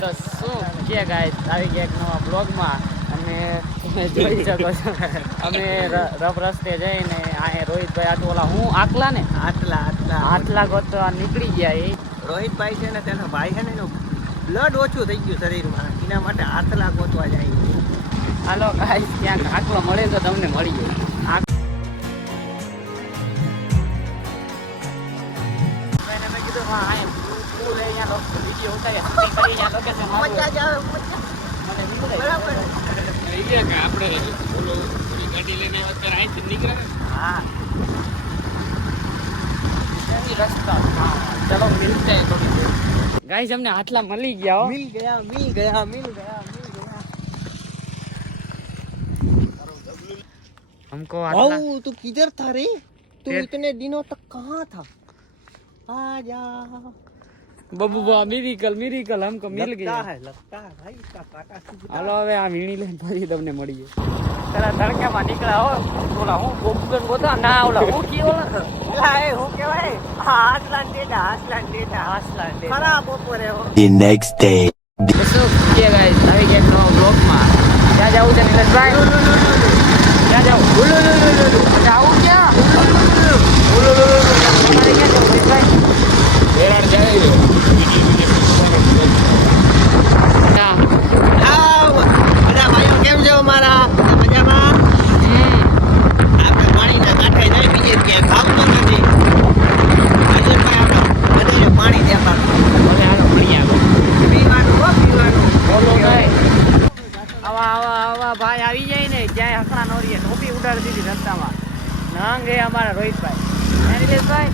તો શું કે ગાઈસ આવી ગયા એક નવા બ્લોગમાં અને તમે જોઈ શકો છો અમે રફ રસ્તે જઈને આ રોહિતભાઈ આટલું ઓલા હું આટલા ગોતવા નીકળી ગયા એ રોહિતભાઈ છે ને તેનો ભાઈ છે ને એનું બ્લડ ઓછું થઈ ગયું શરીરમાં એના માટે આટલા ગોતવા જાય. હાલો ગાઈસ ક્યાંક આટલો મળે તો તમને મળીએ. મેં કીધું હા એમ ફૂલ અહીંયા વિડીયો ઉતારી અહીંયા લોકેશન મજા જ આવે બરાબર. આપણે ગાડી લઈને અત્યારે અહીંથી નીકળે હા રસ્તા ચલો મિલતે હે થોડી ગાઈસ અમને આટલા મળી ગયા હો. मिल गया हमको आटला भाऊ तू किधर था रे? तू इतने दिनों तक कहाँ था? आजा बबुआ मिरेकल हमको मिल गया लगता है भाई इसका काटा सूझता. હાલો હવે આ વીણી લઈને ફરી તમને મળીએ. પેલા તડકામાં નીકળ્યા હો ઓલા હું ગોપગન ગોતા ના ઓલા હું કી ઓલા એલા એ હું કહેવાય આસલાન ડેડા ખરા બપોરે હો. The next day. શું કે ગાઈસ આવી ગયા નવા બ્લોગમાં. ક્યાં જાવું છે નીલેશભાઈ? ક્યાં જાવું? જાવું ક્યાં? તમારે ક્યાં જવું નીલેશભાઈ? વેરાડ જાય છે. બધા ભાઈઓ કેમ છો મારા? મજામાં? આપણે પાણીના કાંઠે જઈ બીજે ક્યાંય ભાવતો નથી. આપણે પાણી દેખાડો આવા ભાઈ આવી જાય ને ક્યાંય હકડા નો રહીએ ટોપી ઉડાડી દીધી રસ્તામાં. નંગ હે અમારા રોહિતભાઈ નિલેશભાઈ.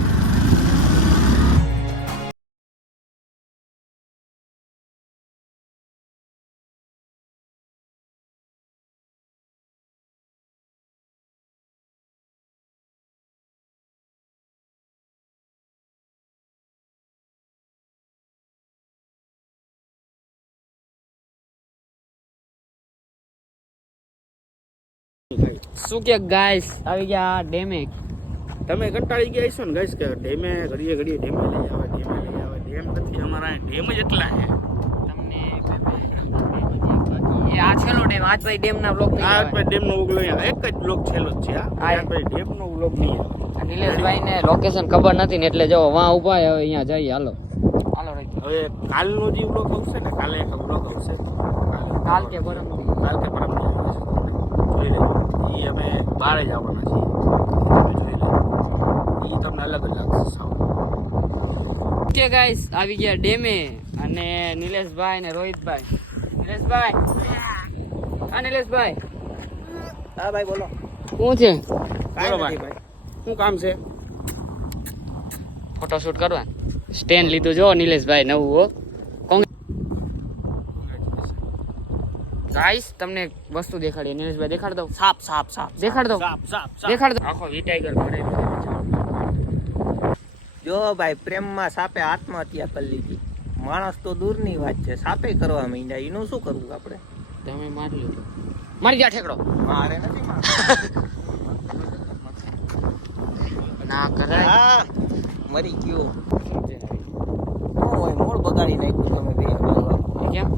શું કે ગાઈસ આવી ગયા ડેમે. તમે કંટાળી ગયા છો ને ગાઈસ કે ડેમે ઘડીએ ડેમે લઈ આવે ડેમ નથી અમારા ડેમ જ એટલા છે. તમને એ આ છેલ્લો ડેમ આજભાઈ ડેમ ના બ્લોગ નહીં આવે. આજભાઈ ડેમ નો વ્લોગ એક જ બ્લોગ છેલ્લો જ છે. આજભાઈ ડેમ નો વ્લોગ નહીં આવે. નિલેશભાઈ ને લોકેશન ખબર નથી ને એટલે જો વાં ઉભા હવે અહીંયા જઈએ. હાલો હવે કાલનો જે વ્લોગ આવશે ને કાલે એક વ્લોગ આવશે કાલ કે પરમ જોઈ લેજો. એ અમે બહાર જ આવવાના છીએ. જોઈ લેજો એ તમને અલગ જ લાગશે સાવ. કે ગાઈસ આવી ગયા ડેમે અને નિલેશભાઈ ને રોહિતભાઈ. નિલેશભાઈ હા ભાઈ બોલો. શું છે? બોલો ભાઈ શું કામ છે? ફોટોશૂટ કરવા સ્ટેન્ડ લીધું જો નિલેશભાઈ નવું હો. ગાઈસ તમને વસ્તુ દેખાડીએ. નિલેશભાઈ દેખાડ દઉં. સાપ દેખાડ દઉં. દેખાડ દઉં. આખો વી ટાઈગર ભરે. જો ભાઈ પ્રેમમાં સાપે આત્મહત્યા કરી લીધી. માણસ તો દૂરની વાત છે, સાપે કરવા માંડ્યા. એનું શું કરવું આપણે? તમે મારી લીધો. મારી ગયા ઠેકડો. મારે નથી ના કરાય. હા મરી ગયો. ઓય મૂળ બગાડી નાખ્યું તમે બે. કેમ?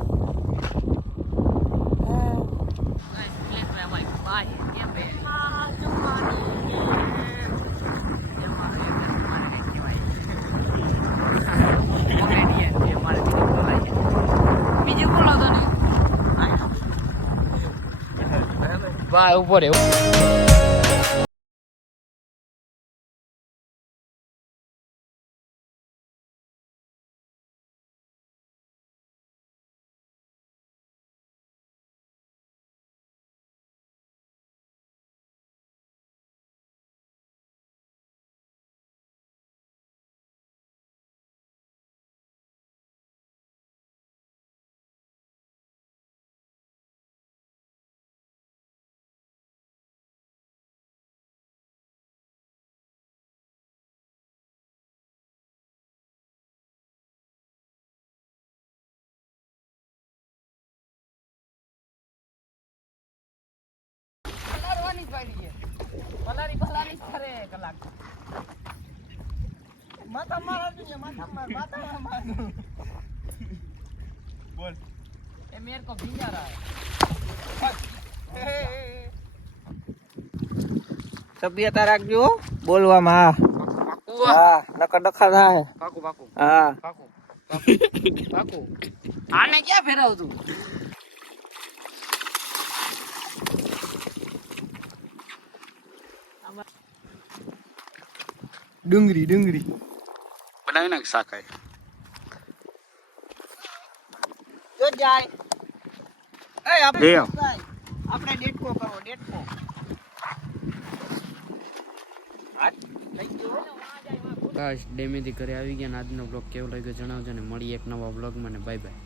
બીજું બોલો તો નહીં. ભાઈ ઉભો રે. પલારી કરે કલાક. માતા મારા માતા માર બોલ એ મેર કો ભીંજા રહા હે તબિયત રાખજો બોલવામાં હા નકર ડખા થાય પાકુ પાકુ હા પાકુ પાકુ આને ક્યાં ફેરવતું ડુંગળી બનાવી નાખ શાકાય જો જાય એ લે આવ. આપણે ડેટકો કરો ડેટકો ગાઈસ ડેમેથી ઘરે આવી ગયા ને આજનો બ્લોગ કેવો લાગ્યો જણાવજો ને મળીએ એક નવા બ્લોગમાં ને બાય બાય